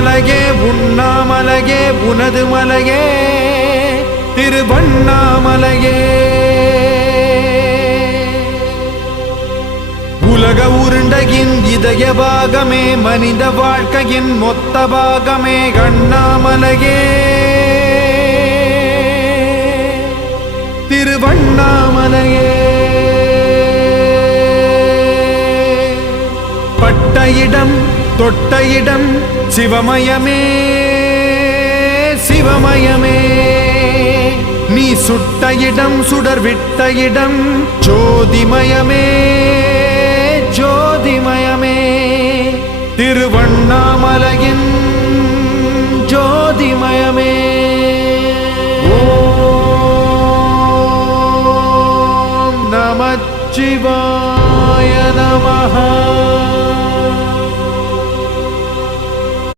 மலையே உண்ணாமலையே உனது மலையே திருவண்ணாமலையே. உலக உருண்டையின் இதய பாகமே மனித வாழ்க்கையின் மொத்த பாகமே அண்ணாமலையே திருவண்ணாமலையே. பட்ட இடம் தொட்ட இடம் சிவமயமே சிவமயமே. நீ சுட்ட இடம் சுடர் விட்ட இடம் ஜோதிமயமே ஜோதிமயமே. திருவண்ணாமலையின் ஜோதிமயமே. ஓம் நமச்சிவாய.